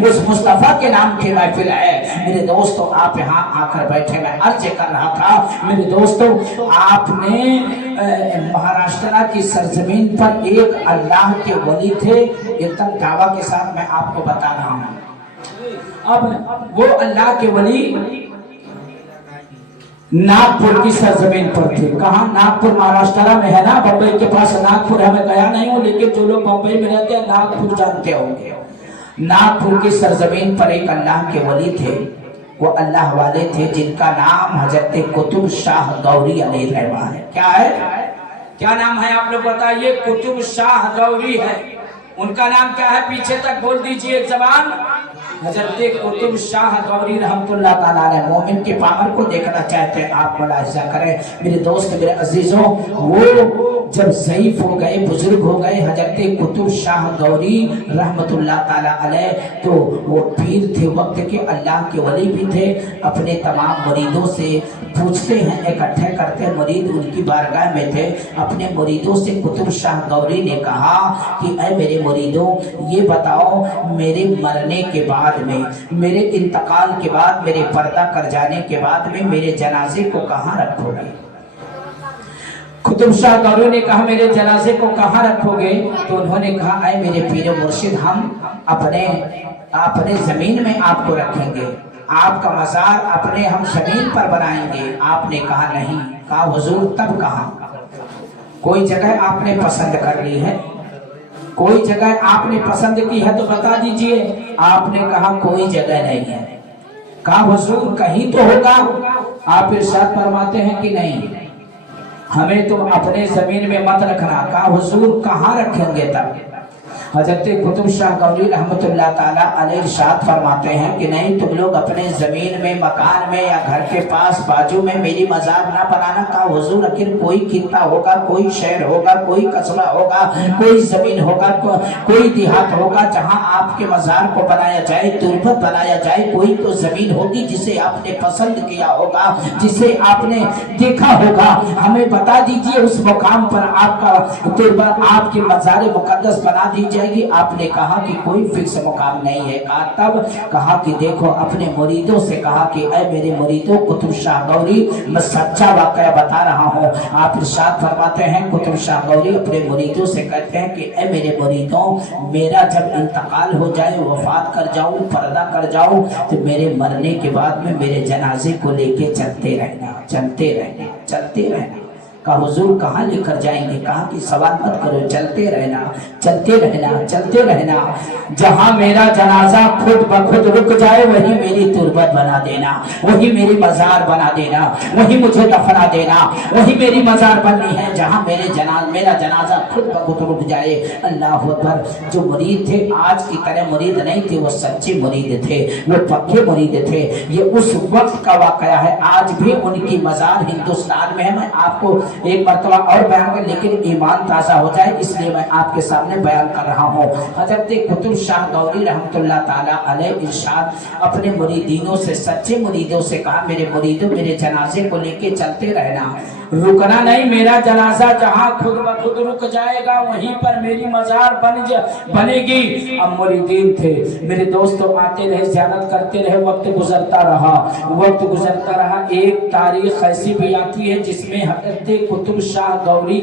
उस मुस्तफ़ा के नाम की महफिल है। मेरे दोस्तों आप यहाँ आकर बैठे, मैं अर्ज कर रहा था मेरे दोस्तों, आपने महाराष्ट्र की सरजमीन पर एक अल्लाह के वली थे, एकदम दावा के साथ मैं आपको बता रहा हूँ। अब वो अल्लाह के वली नागपुर की सरजमीन पर थे। कहा? नागपुर महाराष्ट्र में है ना, बंबई के पास नागपुर है। मैं गया नहीं हूँ, लेकिन जो लोग बंबई में रहते हैं नागपुर जानते होंगे। नागपुर की सरजमीन पर एक अल्लाह के वली थे। वो अल्लाह वाले थे जिनका नाम हजरत कुतुब शाह गौरी अलैहि रहमा है। क्या है? क्या नाम है आप लोग बताइए? कुतुब शाह गौरी है। उनका नाम क्या है? पीछे तक बोल दीजिए एक जबान। हजरत कुतुब शाह गौरी रहमतुल्लाह ताला अलैह। मोमिन के पावर को देखना चाहते हैं आप, मुलाहिजा करें मेरे दोस्त मेरे अजीजों। वो जब ज़ईफ हो गए, बुजुर्ग हो गए हजरत कुतुब शाह गौरी रहमतुल्लाह ताला अलैह, तो वो पीर थे वक्त के, अल्लाह के वली भी थे। अपने तमाम मुरीदों से पूछते हैं, इकट्ठे करते मुरीद उनकी बारगाह में थे। अपने मुरीदों से कुतुब शाह गौरी ने कहा कि ऐ मेरे मुरीदों, ये बताओ मेरे मरने के बाद में, मेरे इंतकाल के बाद, मेरे पर्दा कर जाने के बाद में मेरे जनाजे को कहाँ रखोगे? कुतुब शाह गौरी ने कहा मेरे जनाजे को कहाँ रखोगे? तो उन्होंने कहा ऐ मेरे पीर मुर्शिद, हम अपने जमीन में आपको रखेंगे, आपका मज़ार अपने हम जमीन पर बनाएंगे। आपने कहा नहीं। कहा हुजूर तब कहाँ? कोई जगह आपने पसंद कर ली है? कोई जगह आपने पसंद की है तो बता दीजिए। आपने कहा कोई जगह नहीं है। कहा हुजूर कहीं तो होगा। आप इरशाद फरमाते हैं कि नहीं, हमें तुम अपने जमीन में मत रखना। कहा हुजूर कहाँ रखेंगे तब? हजरत कुतुब शाह गौरी रहमतुल्लाह ताला अलैह इरशाद फरमाते हैं कि नहीं, तुम लोग अपने जमीन में, मकान में या घर के पास बाजू में मेरी मज़ार ना बनाना। कहा हुजूर आखिर कोई खित्ता होगा, कोई शहर होगा, कोई कस्बा होगा, कोई जमीन होगा, कोई देहात होगा जहां आपके मज़ार को बनाया जाए, तुरबत बनाया जाए। कोई तो जमीन होगी जिसे आपने पसंद किया होगा, जिसे आपने देखा होगा। हमें बता दीजिए उस मुकाम पर आपका तुरबत, आपकी मज़ार मुकद्दस बना दी जाएगी। आपने कहा कि कोई फिक्स मुकाम नहीं है। कहा तब? कहा कि देखो, अपने मुरीदों से कहा कि ऐ मेरे मुरीदों, कुतुब शाह गौरी मैं सच्चा वाकया बता रहा हूँ। आप इरशाद फरमाते हैं, कुतुब शाह गौरी अपने मुरीदों से कहते हैं कि ऐ मेरे मुरीदों, मेरा जब इंतकाल हो जाए, वफात कर जाऊँ, पर्दा कर जाऊँ, तो मेरे मरने के बाद में मेरे जनाजे को लेके चलते रहना, चलते रहना, चलते रहना। कहा हुजूर कहाँ लेकर जाएंगे? कहा कि सवाल मत करो, चलते रहना, चलते रहना, चलते रहना। जहाँ मेरा जनाजा खुद ब खुद रुक जाए वही मेरी तुरबत बना देना, वही मेरी मज़ार बना देना, वही मुझे दफना देना, वही मेरी मज़ार बननी है जहाँ मेरा जनाजा खुद ब खुद रुक जाए। अल्लाह अकबर। जो मुरीद थे आज की तरह मुरीद नहीं थे, वो सच्चे मुरीद थे, वो पक्के मुरीद थे। ये उस वक्त का वाकया है। आज भी उनकी मज़ार हिंदुस्तान में है। मैं आपको एक मरतबा और बयान कर, लेकिन ईमान ताज़ा हो जाए इसलिए मैं आपके सामने बयान कर रहा हूँ। हजरत कुतुब शाह गौरी रहमतुल्लाह ताला अलैह इरशाद अपने मुरीदीनों से, सच्चे मुरीदों से कहा मेरे मुरीदों, मेरे जनाजे को लेके चलते रहना, रुकना नहीं। मेरा जनाजा जहाँ खुद ब खुद रुक जाएगा वहीं पर मेरी मज़ार बनेगी। अब मुरीदीन थे मेरे दोस्तों, आते रहे, ज़ियारत करते रहे, वक्त गुजरता रहा, वक्त गुजरता रहा। एक तारीख ऐसी भी आती है जिसमें हजरत कुतुब शाह गौरी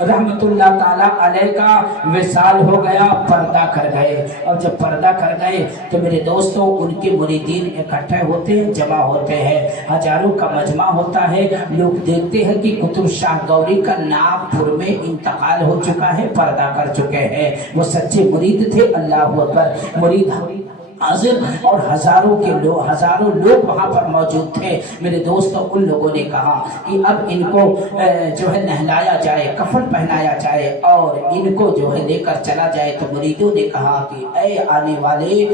रहमतुल्लाह ताला अलैह का विसाल हो गया, पर्दा कर गए। और जब पर्दा कर गए तो मेरे दोस्तों उनके मुरीदीन इकट्ठे होते हैं, जमा होते हैं, हजारों का मजमा होता है। लोग देखते हैं कि कुतुब शाह गौरी का नागपुर में इंतकाल हो चुका है, पर्दा कर चुके हैं। वो सच्चे मुरीद थे। अल्लाह अकबर। मुरीद हाजिर और हजारों लोग वहाँ पर मौजूद थे। मेरे दोस्तों उन लोगों ने कहा कि अब इनको जो है नहलाया जाए, कफन पहनाया जाए और इनको जो है लेकर चला जाए। तो मुरीदों ने कहा कि ऐ आने वाले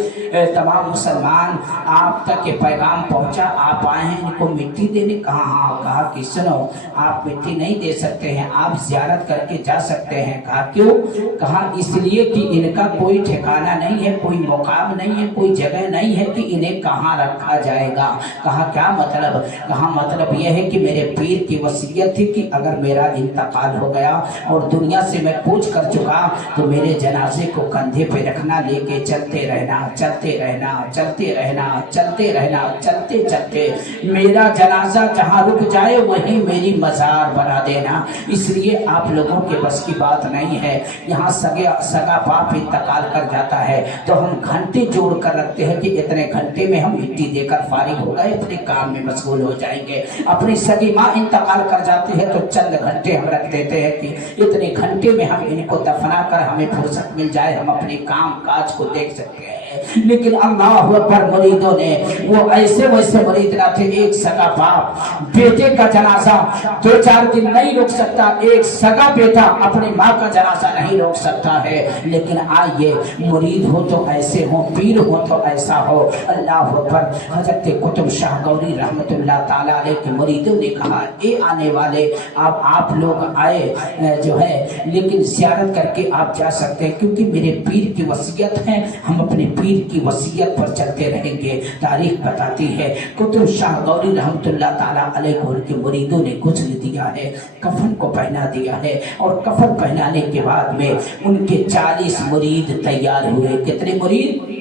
तमाम मुसलमान, आप तक ये पैगाम पहुँचा, आप आए हैं इनको मिट्टी देने। कहा हाँ। कहा कि सुनो, आप मिट्टी नहीं दे सकते हैं, आप ज़ियारत करके जा सकते हैं। कहा क्यों? कहा इसलिए कि इनका कोई ठिकाना नहीं है, कोई मुकाम नहीं है, कोई जगह नहीं है कि इन्हें कहाँ रखा जाएगा। कहा क्या मतलब? कहा मतलब यह है कि मेरे पीर की वसीयत थी कि अगर मेरा इंतकाल हो गया और दुनिया से मैं कूच कर चुका तो मेरे जनाजे को कंधे पे रखना, लेके चलते रहना, चलते रहना, चलते रहना, चलते रहना, चलते चलते मेरा जनाजा जहाँ रुक जाए वहीं मेरी मजार बना देना। इसलिए आप लोगों के बस की बात नहीं है। यहाँ सगा बाप इंतकाल कर जाता है तो हम घंटे जोड़ कर रखते हैं कि इतने घंटे में हम मिट्टी देकर फारिग हो गए, अपने काम में मशगूल हो जाएंगे। अपनी सगी माँ इंतकाल कर जाती है तो चंद घंटे हम रख देते हैं कि इतने घंटे में हम इनको दफना कर हमें फुर्सत मिल जाए, हम अपने काम काज को देख सकते हैं। लेकिन अल्लाह पर मुरीदों ने वो ऐसे वैसे मुरीद ना थे। एक सगा बाप बेटे का जनाजा 2-4 दिन नहीं रोक सकता, एक सगा बेटा अपनी माँ का जनाजा नहीं रोक सकता है। लेकिन आइए, मुरीद हो तो ऐसे हो, पीर हो तो ऐसा हो। अल्लाह पर हजरत कुतुब शाह गौरी रहमतुल्लाह ताला अलैह के मुरीदों ने कहा, ए आने वाले आप लोग आए जो है, लेकिन ज़ियारत करके आप जा सकते हैं क्योंकि मेरे पीर की वसीयत है, हम अपने पीर की वसीयत पर चलते रहेंगे। तारीख बताती है कुतुब शाह गौरी रहमतुल्लाह ताला अलैह को उनके मुरीदों ने गुस्ल दिया है, कफन को पहना दिया है और कफन पहनाने के बाद में उनके 40 मुरीद तैयार हुए। कितने मुरीद?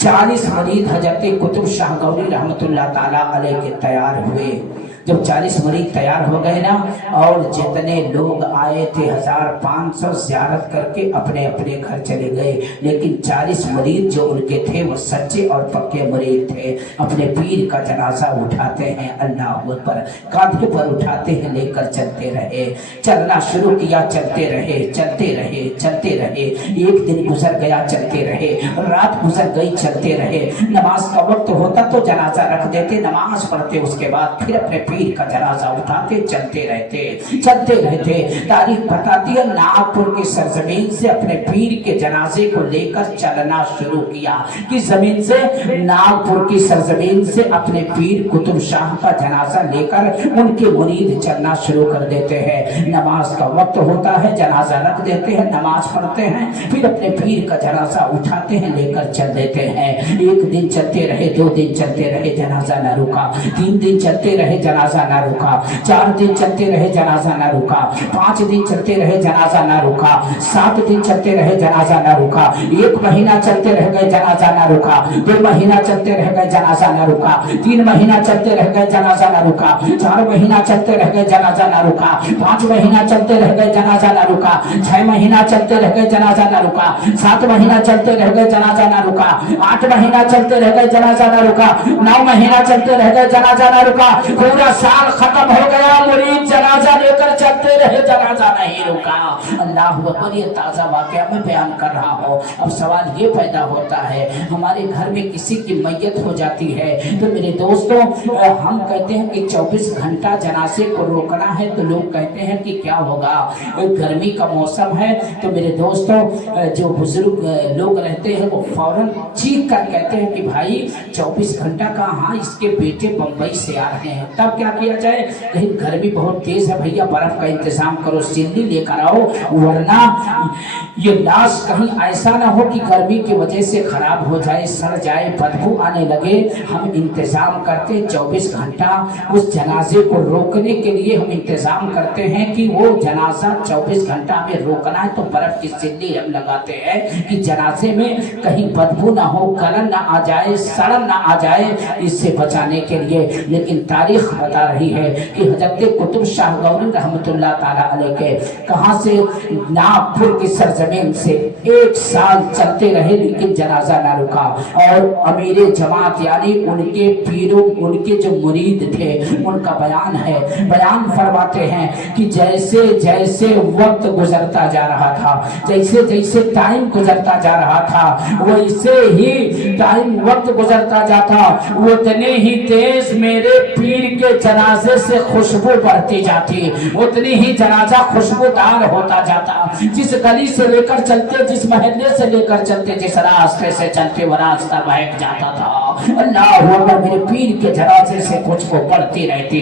40 मुरीद हजरत कुतुब शाह गौरी रहमतुल्लाह ताला अलैह के तैयार हुए। जब 40 मुरीद तैयार हो गए ना, और जितने लोग आए थे 1500 ज़ियारत करके अपने अपने घर चले गए। लेकिन 40 मुरीद जो उनके थे वो सच्चे और पक्के मुरीद थे। अपने पीर का जनाजा उठाते हैं, अल्लाह पर कांधे पर उठाते हैं, लेकर चलते रहे। चलना शुरू किया, चलते रहे, चलते रहे, चलते रहे। एक दिन गुजर गया, चलते रहे। रात गुजर गई, चलते रहे। नमाज का वक्त होता तो जनाजा रख देते, नमाज पढ़ते, उसके बाद फिर अपने पीर का जनाजा उठाते, चलते रहते। तारीख बताती है नागपुर की सरजमीन से अपने पीर के जनाजे को लेकर चलना शुरू किया। किस जमीन से? नागपुर की सरजमीन से अपने पीर कुतुब शाह का जनाजा लेकर उनके मुरीद चलना शुरू कर देते हैं। नमाज का वक्त होता है, जनाजा रख देते हैं, नमाज पढ़ते हैं, फिर अपने पीर का जनाजा उठाते हैं, लेकर चल देते हैं। एक दिन चलते रहे, 2 दिन चलते रहे, जनाजा न रुका। 3 दिन चलते रहे, जनाजा ना रुका। 4 दिन चलते रहे, जनाजा ना रुका। 5 दिन चलते रहे, जनाजा ना रुका। 7 दिन चलते रहे, जनाजा ना रुका। 1 महीना चलते रह गए, जनाजा ना रुका। 2 महीना चलते रह गए, जनाजा ना रुका। 3 महीना चलते रह गए, जनाजा ना रुका। 4 महीना चलते रह गए, जनाजा ना रुका। 5 महीना चलते रह गए, जनाजा ना रुका। 6 महीना चलते रह गए, जनाजा ना रुका। 7 महीना चलते रह गए, जनाजा ना रुका। 8 महीना चलते रह गए, जनाजा ना रुका। 9 महीना चलते रह गए, जनाजा ना रुका। पूरा साल खत्म हो गया, मुरीद जनाजा लेकर चलते रहे, जनाजा नहीं रुका। अल्लाह अकबर, ये ताज़ा वाक़या मैं बयान कर रहा हूँ। अब सवाल ये पैदा होता है, हमारे घर में किसी की मैयत हो जाती है तो मेरे दोस्तों, हम कहते हैं कि 24 घंटा जनाजे को रोकना है तो लोग कहते हैं कि क्या होगा, गर्मी का मौसम है। तो मेरे दोस्तों, जो बुजुर्ग लोग रहते हैं वो फौरन चीख कर कहते हैं कि भाई 24 घंटा का, हाँ इसके बेटे बम्बई से आ रहे हैं। तब क्या किया जाए? कहीं गर्मी बहुत तेज है भैया, बर्फ का इंतजाम करो, सिल्ली लेकर आओ, वरना ये लाश कहीं ऐसा ना हो कि गर्मी की वजह से खराब हो जाए, सड़ जाए, बदबू आने लगे। हम इंतजाम करते 24 घंटा उस जनाजे को रोकने के लिए हम इंतजाम करते हैं कि वो जनाजा 24 घंटा में रोकना है तो बर्फ की सिल्ली हम लगाते हैं कि जनाजे में कहीं बदबू ना हो, गलन ना आ जाए, सड़न ना आ जाए, इससे बचाने के लिए। लेकिन तारीख बता रही है कि हजरत कुतुब शाह गौरी रहमतुल्लाह ताला अलैह के कहां से, नागपुर की सरजमीन से 1 साल चलते रहे लेकिन जनाजा ना रुका। और अमीर जमात यानी उनके पीरों, उनके जो मुरीद थे, उनका बयान है, बयान फरमाते हैं कि जैसे जैसे वक्त गुजरता जा रहा था, जैसे जैसे टाइम गुजरता जा रहा था, वैसे ही टाइम वक्त गुजरता जाता, उतने ही तेज मेरे पीर के जनाजे से खुशबू बढ़ती जाती, उतनी ही जनाजा खुशबूदार होता जाता। जिस गली से लेकर चलते, जिस मोहल्ले से लेकर चलते, जिस रास्ते से चलते, वो रास्ता महक जाता था। अल्लाह अकबर। मेरे पीर के जनाजे से कुछ को पढ़ती रहती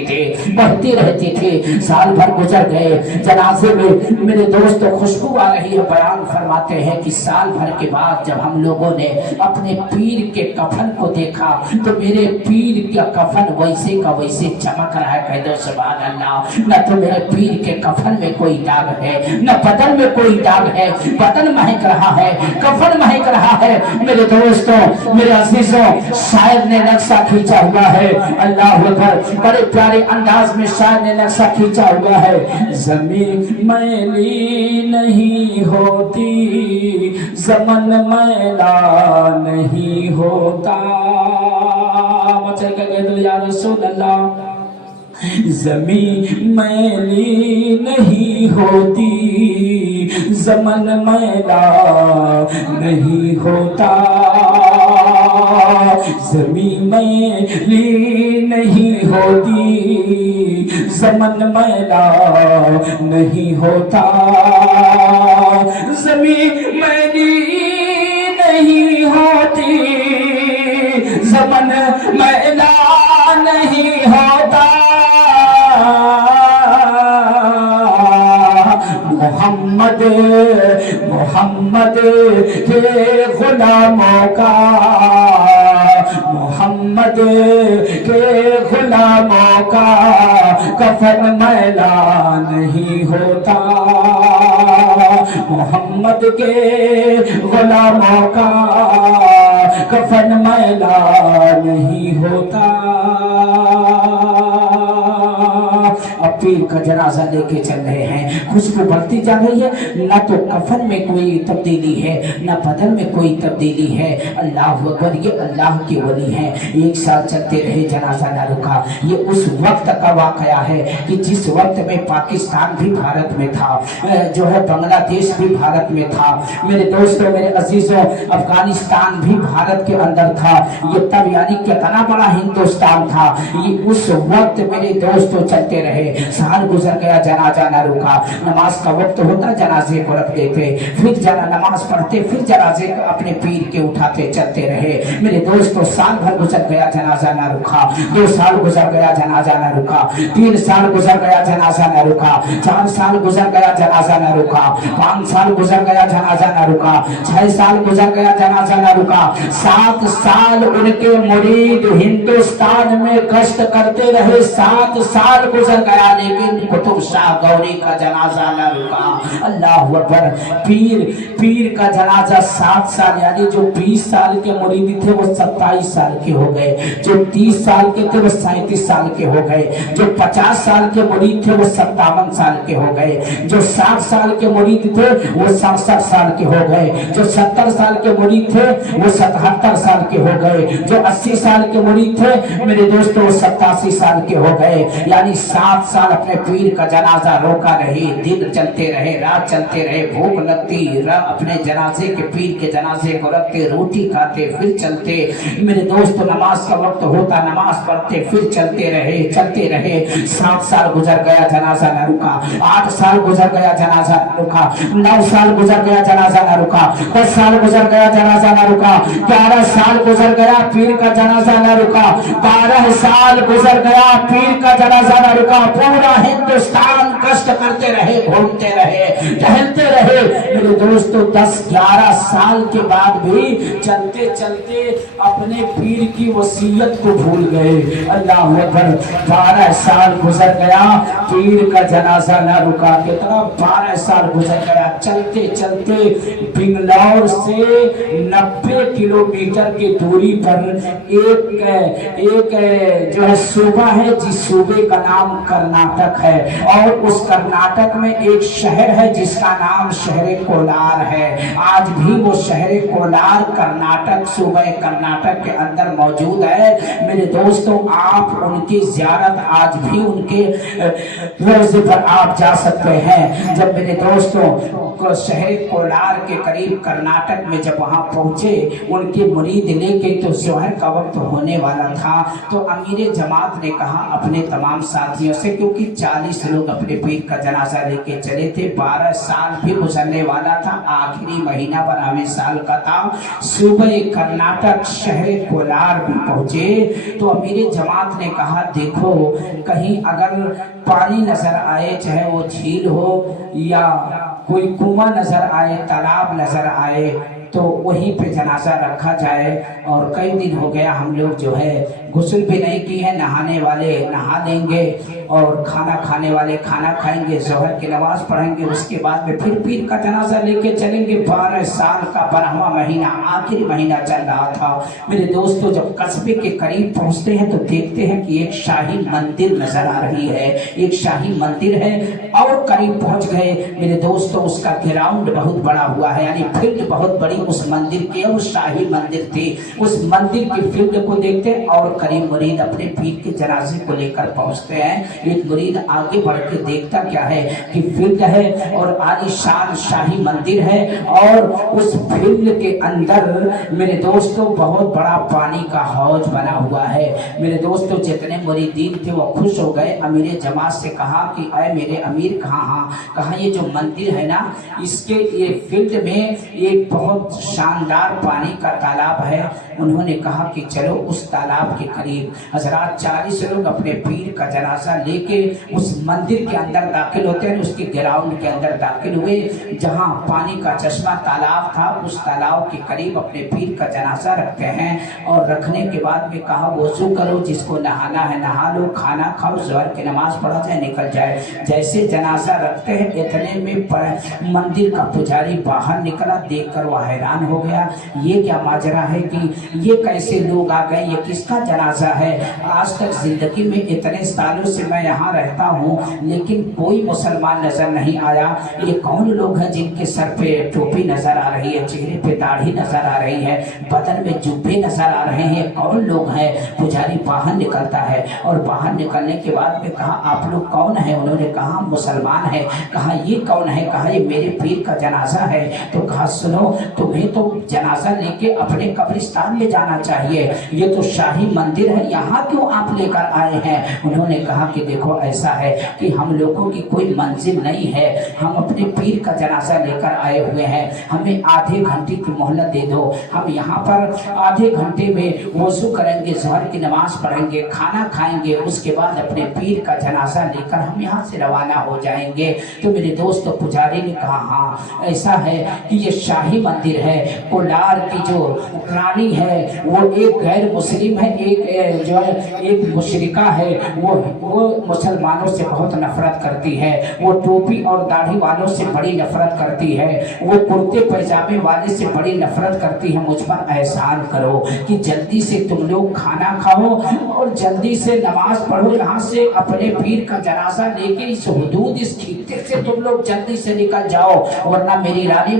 थी। साल भर गुजर गए, जनाजे में मेरे दोस्त खुशबू आ रही है। बयान फरमाते हैं कि साल भर के बाद जब हम लोगों ने अपने पीर के कफन को देखा तो मेरे पीर का कफन वैसे का वैसे चमक रहा है। कह दो सुभान अल्लाह। न तो मेरे पीर के कफन में कोई दाग है, न बदन में कोई दाग है। बदन महक रहा है, कफन महक रहा है। मेरे दोस्तों, मेरे अजीजों, शायर ने नक्शा खींचा हुआ है। अल्लाह अकबर। बड़े प्यारे अंदाज में शायर ने नक्शा खींचा हुआ है। जमीन मैली नहीं होती, ज़मन मैला नहीं होता। बच्चे कह दो या रसूल अल्लाह। ज़मीन मैली नहीं होती, ज़मन मैला नहीं होता। ज़मीन मैली नहीं होती, ज़मन मैला नहीं होता। ज़मीन मैली नहीं होती, ज़मन मैला नहीं होता। मोहम्मद मोहम्मद के गुलामों का, मोहम्मद के गुलामों का कफन मैला नहीं होता। मोहम्मद के गुलामों का कफन मैला नहीं होता। अब पीर का जनाजा लेके चल रहे हैं, खुशबू बढ़ती जा रही है। न तो कफन में कोई तब्दीली है, न बदन में कोई तब्दीली है। अल्लाह अकबर। ये अल्लाह के वली हैं। एक साल चलते रहे, जनाजा न रुका। ये उस वक्त का वाकया है कि जिस वक्त में पाकिस्तान भी भारत में था, जो है बांग्लादेश भी भारत में था। मेरे दोस्तों, मेरे अजीजों, अफगानिस्तान भी भारत के अंदर था। ये तब यानी कितना बड़ा हिंदुस्तान था। ये उस वक्त मेरे दोस्तों चलते रहे। साल गुजर गया, जनाजा न रुका। नमाज का वक्त होता, जनाजे को रख देते, फिर जना नमाज पढ़ते, फिर जनाजे को अपने पीर के उठाते चलते रहे। मेरे दोस्तों, साल भर गुजर गया, जनाजा न रुका। 2 साल गुजर गया, जनाजा न रुका। 3 साल गुजर गया, जनाजा न रुका। 4 साल गुजर गया, जनाजा न रुका। 5 साल गुजर गया, जनाजा न रुका। 6 साल गुजर गया, जनाजा न रुका। 7 साल उनके मुरीद हिंदुस्तान में गश्त करते रहे। 7 साल गुजर गया, लेकिन कुतुब शाह गौरी का जनाजा न रुका। अल्लाह अकबर। पीर का जनाजा 7 साल, यानी जो 20 साल के मुरीदी थे वो 27 साल के हो गए, जो 30 साल के थे वो 37 साल के हो गए, जो 50 साल के मुरीद थे वो 57 साल के हो गए, जो 60 साल के मुरीद थे वो 67 साल के हो गए, जो 70 साल के मुरीद थे वो 77 साल के हो गए, जो 80 साल के मुरीद थे मेरे दोस्तों वो 87 साल के हो गए। यानी 7 साल अपने पीर का जनाजा रोका रहे। दिन चलते रहे, रात चलते रहे, भूख लगती, अपने जनाजे के पीर के जनाजे को रखते, रोटी खाते, फिर चलते। मेरे दोस्तों, नमाज का वक्त होता, नमाज पढ़ते, फिर चलते रहे। 7 साल गुजर गया, जनाजा न रुका। 8 साल गुजर गया, जनाजा न रुका। 9 साल गुजर गया, जनाजा न रुका। 10 साल गुजर गया, जनाजा न रुका। 11 साल गुजर गया, पीर का जनाजा न रुका। 12 साल गुजर गया, पीर का जनाजा न रुका। पूरा हिंदुस्तान कष्ट करते रहे, घूमते रहे, टहलते रहे। मेरे दोस्तों, 10-11 साल के बाद भी चलते चलते अपने पीर की वसीयत को भूल गए। अल्लाह अकबर। 12 साल गुजर गया, पीर का जनाजा न रुका। कितना 12 साल गुजर गया। चलते चलते बिंगलौर से 90 किलोमीटर की दूरी पर एक जो है सूबा है, जिस सूबे का नाम कर्नाटक है, और उस कर्नाटक में एक शहर है जिसका नाम शहर कोलार है। आज भी वो शहर कोलार कर्नाटक, सूबा कर्नाटक के अंदर मौजूद है। मेरे दोस्तों, आप उनकी ज़ियारत आज भी उनके रोज़े पर आप जा सकते हैं। जब मेरे दोस्तों शहर कोलार के करीब कर्नाटक में जब वहाँ पहुँचे, उनके मुरीद लेके तो जोहर का वक्त होने वाला था, तो अमीर जमात ने कहा अपने तमाम साथियों से, क्योंकि 40 लोग अपने पीर का जनाजा लेके चले थे, 12 साल भी गुजरने वाला था, आखिरी महीना 12वें साल का था। सुबह कर्नाटक शहर कोलार में पहुँचे तो अमीर जमात ने कहा देखो कहीं अगर पानी नजर आए, चाहे वो झील हो या कोई कुआं नजर आए, तालाब नजर आए, तो वहीं पे जनाजा रखा जाए। और कई दिन हो गया हम लोग जो है गुस्ल भी नहीं की है, नहाने वाले नहा लेंगे और खाना खाने वाले खाना खाएंगे, जोहर की नमाज पढ़ेंगे, उसके बाद में फिर पीर का जनाजा लेके चलेंगे। 12 साल का 12वां महीना, आखिरी महीना चल रहा था। मेरे दोस्तों जब कस्बे के करीब पहुंचते हैं तो देखते हैं कि एक शाही मंदिर नजर आ रही है, एक शाही मंदिर है। और करीब पहुंच गए मेरे दोस्तों, उसका ग्राउंड बहुत बड़ा हुआ है, यानी फील्ड बहुत बड़ी उस मंदिर की, और शाही मंदिर थी। उस मंदिर की फील्ड को देखते और करीब मुरीद अपने पीर के जनाजे को लेकर पहुंचते हैं। एक मुरीद आगे बढ़ के देखता क्या है कि फील्ड है और आलीशान शाही मंदिर है, और उस फील्ड के अंदर मेरे दोस्तों बहुत बड़ा पानी का हौज बना हुआ है। मेरे दोस्तों जितने मुरीदीन थे वो खुश हो गए। अमीर जमात से कहा कि अय मेरे अमीर कहाँ ये जो मंदिर है ना, इसके ये फील्ड में एक बहुत शानदार पानी का तालाब है। उन्होंने कहा कि चलो उस तालाब के करीब। हजरात 40 लोग अपने पीर का जनाजा लेके उस मंदिर के अंदर दाखिल होते हैं, उसके ग्राउंड के अंदर दाखिल हुए जहां पानी का चश्मा तालाब था। उस तालाब के करीब अपने पीर का जनाजा रखते हैं, और रखने के बाद में कहा वजू करो, जिसको नहाना है नहा लो, खाना खाओ, जोहर की नमाज पढ़ा जाए, निकल जाए। जैसे जनाजा रखते हैं इतने में मंदिर का पुजारी बाहर निकला, देखकर वह हैरान हो गया, ये क्या माजरा है कि ये कैसे लोग आ गए, ये किसका जनाजा है। आज तक जिंदगी में इतने सालों से मैं यहाँ रहता हूँ लेकिन कोई मुसलमान नजर नहीं आया। ये कौन लोग हैं जिनके सर पे टोपी नजर आ रही है, चेहरे पे दाढ़ी नजर आ रही है, बदन में जुब्बे नजर आ रहे हैं, कौन लोग हैं। पुजारी बाहर निकलता है, और बाहर निकलने के बाद में कहा आप लोग कौन है। उन्होंने कहा मुसलमान है। कहा ये कौन है। कहा ये मेरे पीर का जनाजा है। तो कहा सुनो, तुम्हें तो जनाजा लेके अपने कब्रिस्तान में जाना चाहिए, ये तो शाही मंदिर है, यहाँ क्यों आप लेकर आए हैं। उन्होंने कहा कि देखो ऐसा है कि हम लोगों की कोई मंजिल नहीं है, हम अपने पीर का जनाजा लेकर आए हुए हैं, हमें आधे घंटे की मोहलत दे दो। हम यहाँ पर आधे घंटे में वजू करेंगे, जोहर की नमाज पढ़ेंगे, खाना खाएंगे, उसके बाद अपने पीर का जनाजा लेकर हम यहाँ से रवाना हो जाएंगे। तो मेरे दोस्त पुजारी ने कहा हाँ ऐसा है कि ये शाही मंदिर है। कोलार की जो रानी है वो एक गैर मुस्लिम है, एक जो है एक मुशरिका है, वो मुसलमानों से बहुत नफरत करती है, वो टोपी और दाढ़ी वालों से बड़ी नफरत करती है, वो कुर्ते पैजामे वाले से बड़ी नफरत करती है। मुझ पर एहसान करो कि जल्दी से तुम लोग खाना खाओ और जल्दी से नमाज पढ़ो, यहाँ से अपने पीर का जनाजा लेके इस हुदूद इस खित्ते से तुम लोग जल्दी से निकल जाओ, वरना मेरी रानी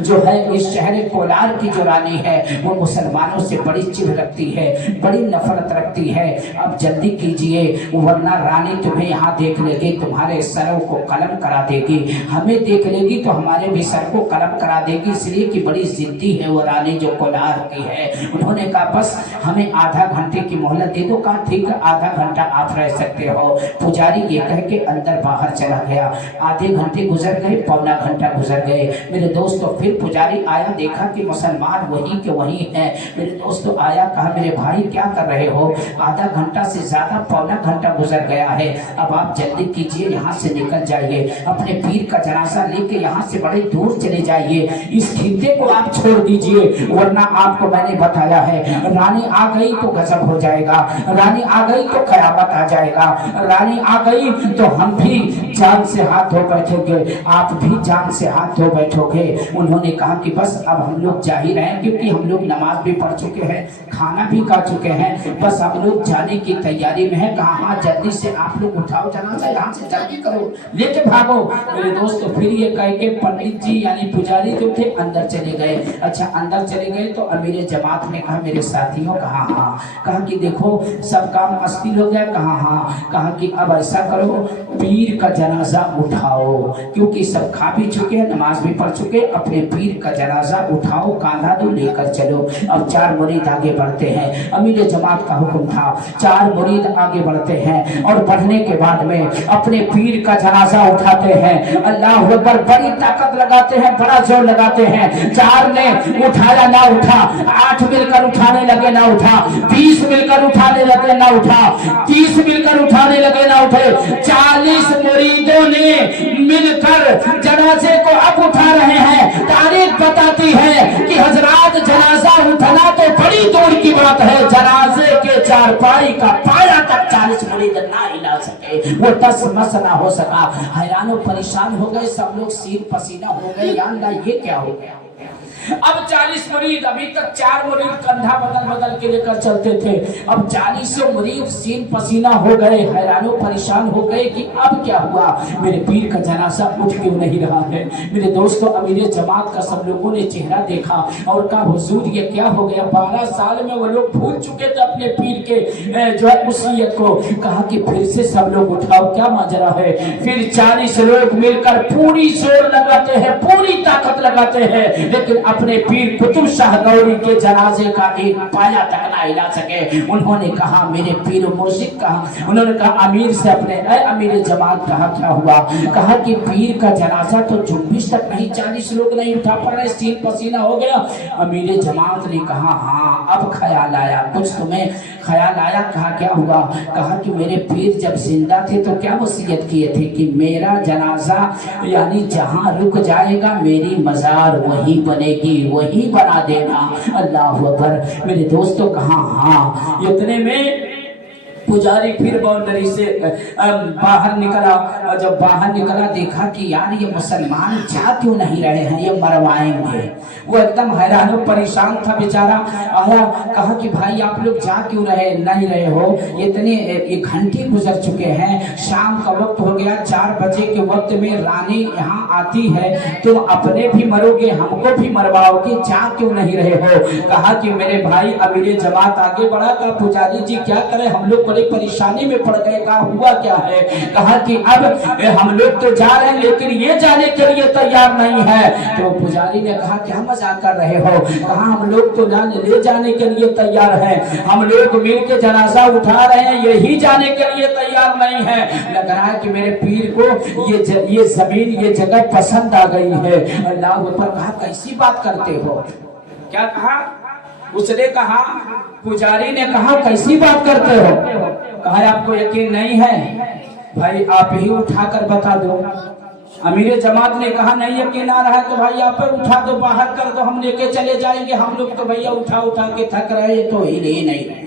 जो है इस शहर कोलार की जो रानी है वो मुसलमानों से बड़ी चिढ़ रखती है, बड़ी नफरत रखती है। अब जल्दी कीजिए वरना रानी तुम्हें यहाँ देख लेगी, तुम्हारे सरों को कलम करा देगी, हमें देख लेगी तो हमारे भी सर को कलम करा देगी, इसलिए कि बड़ी जिद्दी है वो रानी जो कोलार की है। उन्होंने कहा बस हमें आधा घंटे की मोहलत दे दो। कहा ठीक है आधा घंटा आप रह सकते हो। पुजारी ये कह के अंदर बाहर चला गया। आधे घंटे गुजर गए, पौना घंटा गुजर गए। मेरे दोस्तों फिर पुजारी आया, देखा कि मुसलमान वही के वही है। मेरे दोस्तों आया, कहा मेरे भाई क्या कर रहे हो, आधा घंटा से ज्यादा पौना घंटा गुजर गया है, अब आप जल्दी कीजिए यहाँ से निकल जाइए, अपने पीर का जनाजा लेके यहाँ से बड़े दूर चले जाइए, इस खित्ते को आप छोड़ दीजिए, वरना आपको मैंने बताया है रानी आ गई तो गजब हो जाएगा, रानी आ गई तो कयामत आ जाएगा, रानी आ गई तो हम भी जान से हाथ धो बैठेंगे, आप भी जान से हाथ धो बैठोगे। उन्होंने कहा कि बस अब हम लोग जा ही रहे हैं, क्योंकि हम लोग नमाज भी पढ़ चुके हैं, खाना भी खा चुके हैं, बस हम लोग जाने की तैयारी में है। कहा हाँ जल्दी से आप लोग उठाओ जनाजा, यहाँ से जल्दी करो, लेके भागो। मेरे दोस्त फिर ये कह के पंडित जी यानी पुजारी जो थे अंदर चले गए। अच्छा अंदर चले गए तो अमीर जमात ने कहा मेरे साथियों, कहा हाँ, कहा कि देखो सब काम अस्थिर हो गया, कहा हाँ, कहा कि अब ऐसा करो पीर का जनाजा उठाओ, क्योंकि सब खा भी चुके हैं, नमाज भी पढ़ चुके, अपने पीर का जनाजा उठाओ, कांधा दो लेकर चलो। अब 4 मुरीद आगे बढ़ते हैं, अमीर जमात का हुक्म था, 4 मुरीद आगे बढ़ते हैं और बढ़ने के बाद में अपने पीर का जनाजा उठाते हैं। अल्लाह अकबर, बड़ी ताकत लगाते हैं, बड़ा जोर लगाते हैं। 4 ने उठाया ना उठा, 8 मिलकर उठाने लगे ना उठा, 20 मिलकर उठाने लगे ना उठा, 30 मिलकर उठाने लगे ना उठे, 40 मुरीदों ने मिलकर जनाजे को अब उठा रहे हैं। तारीख बताती है कि हजरात जनाजा उठना तो बड़ी दूर की बात है, जनाजे के चारपाई का पाया तक 40 मुरीद ना हिला सके, वो 10 मस ना हो सका। हैरान और परेशान हो गए सब लोग, सीन पसीना हो गए, या अल्लाह ये क्या हो गया। अब 40 मुरीद, अभी तक 4 मुरीद कंधा बदल बदल के लेकर चलते थे, अब 40 मुरीद सीन पसीना हो गए, हैरानो परेशान हो गए कि अब क्या हुआ, मेरे पीर का जनाजा उठ क्यों नहीं रहा है। मेरे दोस्तों अमीर जमात का सब लोगों ने चेहरा देखा और कहा हुजूर ये क्या हो गया। 12 साल में वो लोग भूल चुके थे अपने पीर के जो है वसीयत को। कहा कि फिर से सब लोग उठाओ, क्या माजरा है। फिर 40 लोग मिलकर पूरी जोर लगाते हैं, पूरी ताकत लगाते हैं, लेकिन अपने पीर कुतुब शाह गौरी के जनाजे का एक पाया तक ना हिला सके। उन्होंने कहा मेरे पीर मुर्शिद, कहा उन्होंने कहा अमीर से अपने अमीर जमात, कहा क्या हुआ। कहा कि पीर का जनाजा तो 24 तक नहीं, 40 लोग नहीं उठा पा रहे, सीन पसीना हो गया। अमीर जमात ने कहा हाँ अब ख्याल आया, कुछ तुम्हें ख्याल आया। कहा क्या हुआ। कहा कि मेरे पीर जब जिंदा थे तो क्या वसीयत किए थे कि मेरा जनाजा यानी जहाँ रुक जाएगा मेरी मजार वही बनेगी, वही बना देना। अल्लाह अकबर। मेरे दोस्तों कहा हाँ। इतने में पुजारी फिर बाउंड्री से बाहर निकला, और जब बाहर निकला देखा कि यार ये मुसलमान जा क्यों नहीं रहे हैं, ये मरवाएंगे। वो एकदम हैरान और परेशान था बेचारा। आया, कहा कि भाई आप लोग जा क्यों नहीं रहे हो, इतने 1 घंटे गुजर चुके हैं, शाम का वक्त हो गया, 4 बजे के वक्त में रानी यहाँ आती है, तुम अपने भी मरोगे हमको भी मरवाओगे, जा क्यों नहीं रहे हो। कहा कि मेरे भाई अमीर जमात आगे बढ़ा, कहा पुजारी जी क्या करें, हम लोग बड़ी परेशानी में पड़ गए। कहा हुआ क्या है। कहा कि अब हम लोग तो जा रहे हैं लेकिन ये जाने के लिए तैयार नहीं है। तो पुजारी ने कहा क्या मजाक कर रहे हो। कहा हम लोग तो ले जाने के लिए तैयार हैं, हम लोग मिल के जनाजा उठा रहे हैं, यही जाने के लिए तैयार नहीं है। लग रहा है कि मेरे पीर को ये जमीन ये जगह पसंद आ गई है। अल्लाह ऊपर। कहा कैसी बात करते हो। क्या कहा उसने। कहा पुजारी ने कहा कैसी बात करते हो। कहा आपको यकीन नहीं है भाई आप ही उठाकर बता दो। अमीर जमात ने कहा नहीं यकीन आ रहा है तो भाई आप उठा दो, बाहर कर दो, हम लेके चले जाएंगे, हम लोग तो भैया उठा उठा के थक रहे तो हिले ही नहीं रहे।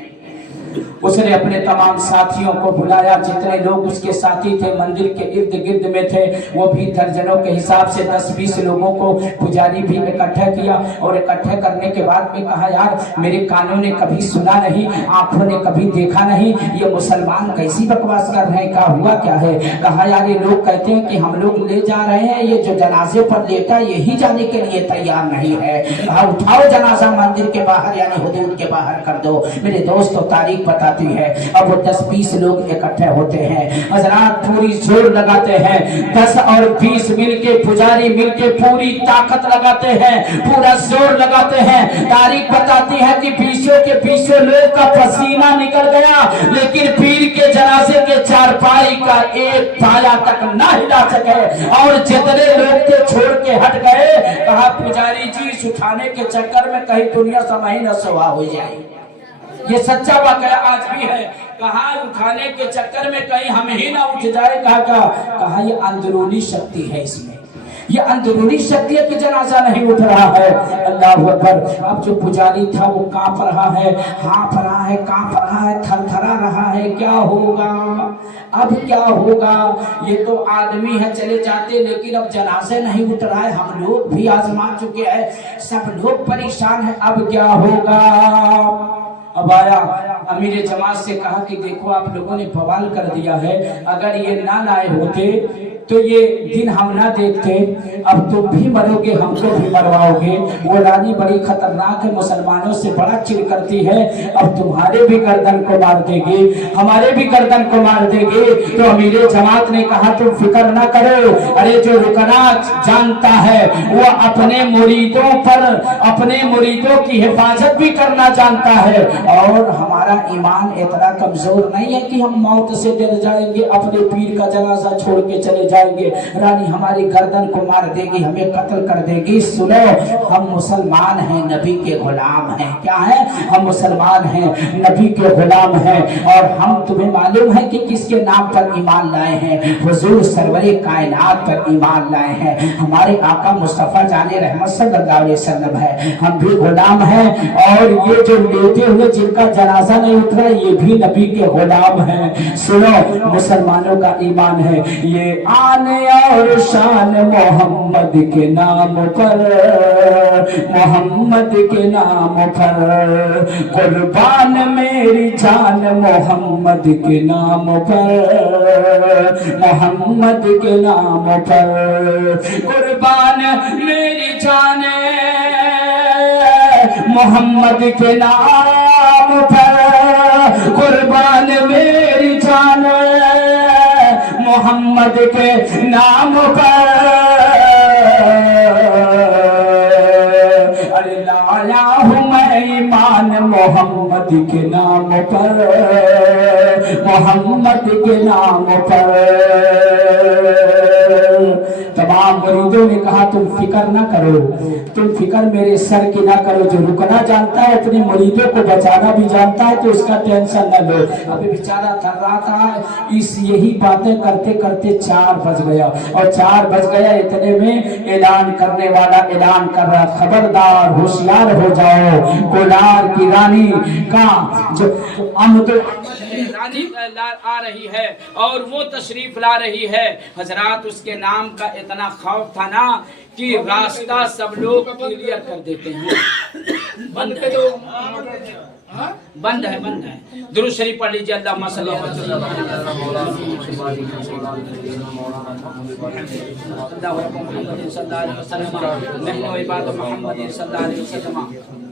उसने अपने तमाम साथियों को बुलाया, जितने लोग उसके साथी थे मंदिर के इर्द गिर्द में थे वो भी दर्जनों के हिसाब से 10-20 लोगों को पुजारी भी इकट्ठा किया। और इकट्ठे करने के बाद में कहा यार मेरे कानों ने कभी सुना नहीं, आंखों ने कभी देखा नहीं, ये मुसलमान कैसी बकवास कर रहे हैं, क्या हुआ क्या है। कहा यार ये लोग कहते हैं कि हम लोग ले जा रहे हैं, ये जो जनाजे पर लेटा यही जाने के लिए तैयार नहीं है। कहा उठाओ जनाजा मंदिर के बाहर यानी हुदूद के बाहर कर दो। मेरे दोस्तों तारीख बताती है अब वो 10-20 लोग इकट्ठे होते हैं, हजरात पूरी जोर लगाते हैं, 10 और 20 मिलके पुजारी मिलके पूरी ताकत लगाते हैं, पूरा जोर लगाते हैं। तारीख बताती है कि पीछे के पीछे लोग का पसीना निकल गया, लेकिन पीर के जनाजे के चारपाई का एक पाया तक ना हिला सके और जितने लोग थे छोड़ के हट गए। कहा पुजारी जी इस उठाने के चक्कर में कहीं दुनिया समाही न सवा हो जाए। ये सच्चा वाकया आज भी है। कहा उठाने के चक्कर में कहीं हम ही ना उठ जाए। कहा ये अंदरूनी शक्ति है इसमें। ये अंदरूनी शक्ति है कि जनाजा नहीं उठ रहा है। अल्लाह अकबर। अब जो पुजारी था वो कांप रहा है, हाँफ रहा है, कांप रहा है, थरथरा रहा है। क्या होगा, अब क्या होगा? ये तो आदमी है चले जाते, लेकिन अब जनाजे नहीं उठ रहा है। हम लोग भी आजमा चुके हैं, सब लोग परेशान हैं, अब क्या होगा? अब आया अमीर जमात से कहा कि देखो आप लोगों ने बवाल कर दिया है, अगर ये ना लाए होते तो ये दिन हम ना देखते। अब तुम भी मरोगे, हमको भी मरवाओगे। वो रानी बड़ी खतरनाक है, मुसलमानों से बड़ा चिढ़ करती है। अब तुम्हारे भी गर्दन को मार देगी, हमारे भी गर्दन को मार देगी। तो अमीर जमात ने कहा तुम फिक्र ना करो, अरे जो रुकना जानता है वो अपने मुरीदों पर, अपने मुरीदों की हिफाजत भी करना जानता है। और हमारा ईमान इतना कमजोर नहीं है कि हम मौत से डर जाएंगे, अपने पीर का जनाजा छोड़ के चले जाएंगे। रानी हमारी गर्दन को मार देगी, हमें कत्ल कर देगी। सुनो, हम मुसलमान हैं, नबी के गुलाम हैं। क्या है? हम मुसलमान हैं, नबी के गुलाम हैं। और हम, तुम्हें मालूम है कि किसके नाम पर ईमान लाए हैं? हुजूर सरवरे कायनात पर ईमान लाए हैं। हमारे आका मुस्तफा जाने रहमत सल्लल्लाहु अलैहि वसल्लम है, हम भी गुलाम हैं। और ये जो लेटे हुए जिनका जनाजा नहीं उठ रहा, ये भी नबी के गुलाम हैं। सुनो, मुसलमानों का ईमान है ये आन और शान मोहम्मद के नाम पर, मोहम्मद के नाम पर कुर्बान मेरी जान, मोहम्मद के नाम पर, मोहम्मद के नाम पर कुर्बान मेरी जान, मोहम्मद के नाम पर कुर्बान मेरी जान, मोहम्मद के नाम पर। अरे लाया हूँ मैं ईमान मोहम्मद के नाम पर, मोहम्मद के नाम पर। तमाम मुरीदों ने कहा तुम फिक्र ना करो, तुम फिक्र मेरे सर की ना करो। जो रुकना जानता है, अपने मुरीदों को बचाना भी जानता है, तो उसका टेंशन न लो। अभी बेचारा थर रहा था, इस यही बातें करते करते 4 बज गया। और 4 बज गया, इतने में ऐलान करने वाला ऐलान कर रहा, खबरदार होशियार हो जाओ, कोलार की रानी का जो रानी आ रही है और वो तशरीफ ला रही है। हजरात, उसके नाम का इतना खौफ था ना कि रास्ता सब लोग क्लियर कर देते हैं। बंद है, बंद है, बंद है। दुरूद शरीफ पढ़ लीजिए। अल्लाहुम्मा सल्ली अला मुहम्मद